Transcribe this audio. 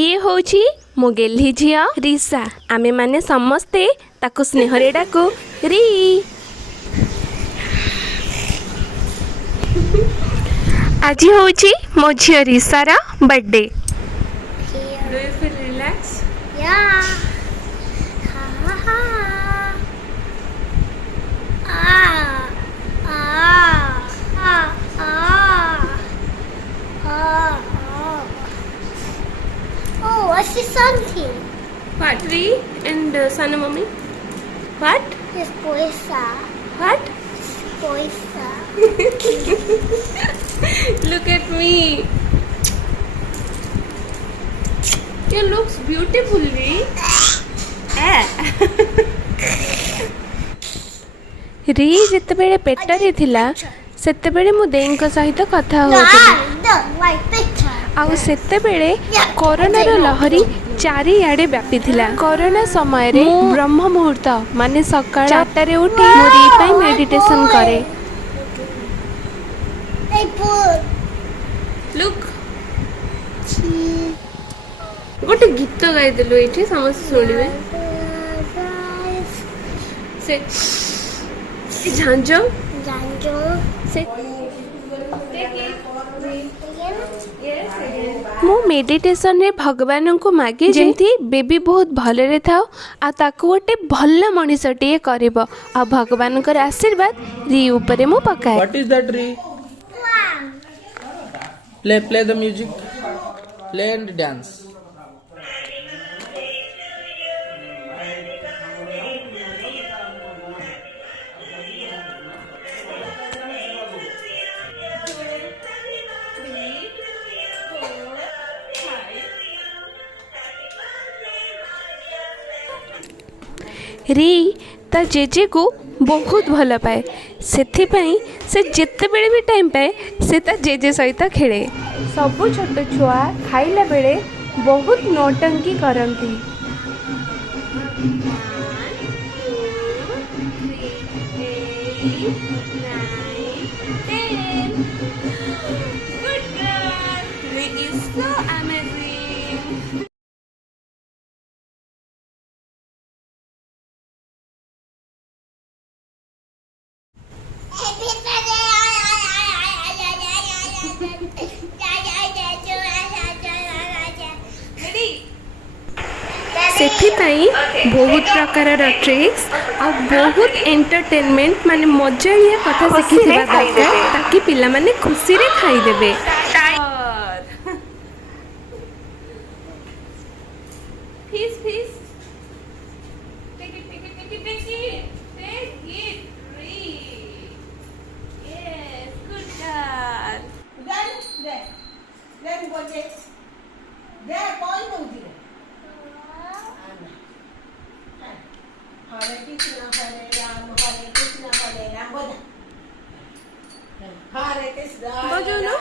ये होची मो गेल्ही झिया रिसा। आमे माने समस्ते ताको स्नेहरे डाको री। आज होची मो झिया रिसारा birthday. Do you feel relax? Yeah. Oh, I see something. What? Ri and Sana mommy? What? It's Poisa. What? It's Poisa. Look at me. You looks beautiful, Ri. री जितेबेले पेटरे थिला सेतेबेले मु देईଙ୍କ सहित कथा होउथिली आउ सेतेबेले कोरोना रो लहरी चारिआडे व्यापी थिला। कोरोना समय रे ब्रह्म मुहूर्त माने सकाळ 4टा रे उठी मु री पई मेडिटेशन करे। लुक गोटे गीत गाई देलु एठी समस्त सुनिबे से झांझो से मो मेडिटेशन रे भगवान को मागे जेंती बेबी बहुत भले थाओ आ ताको गोटे भल मनीषटे करबो आ भगवान कर आशीर्वाद री ऊपर मो पकाए। व्हाट इज दैट री? Play the music, play and dance. री ता जेजे को बहुत भल पाए सेथिपाई से जेते बेले भी टाइम पाए से ता जेजे सहित खेले। सब छोट छुआ खाइला बेले बहुत नौटंकी करती। सेथिपाई बहुत प्रकार ट्रिक्स आ बहुत एंटरटेनमेंट माने मजालिया कथा शिखिथिबा दरकार ताकि पिला माने खुशी रे खाई देबे। फीस फीस take it take it take it take it री yes good girl then go check there कौन होती है? हरे कृष्ण हरे राम बोल। हरे कृष्ण बोलो ना।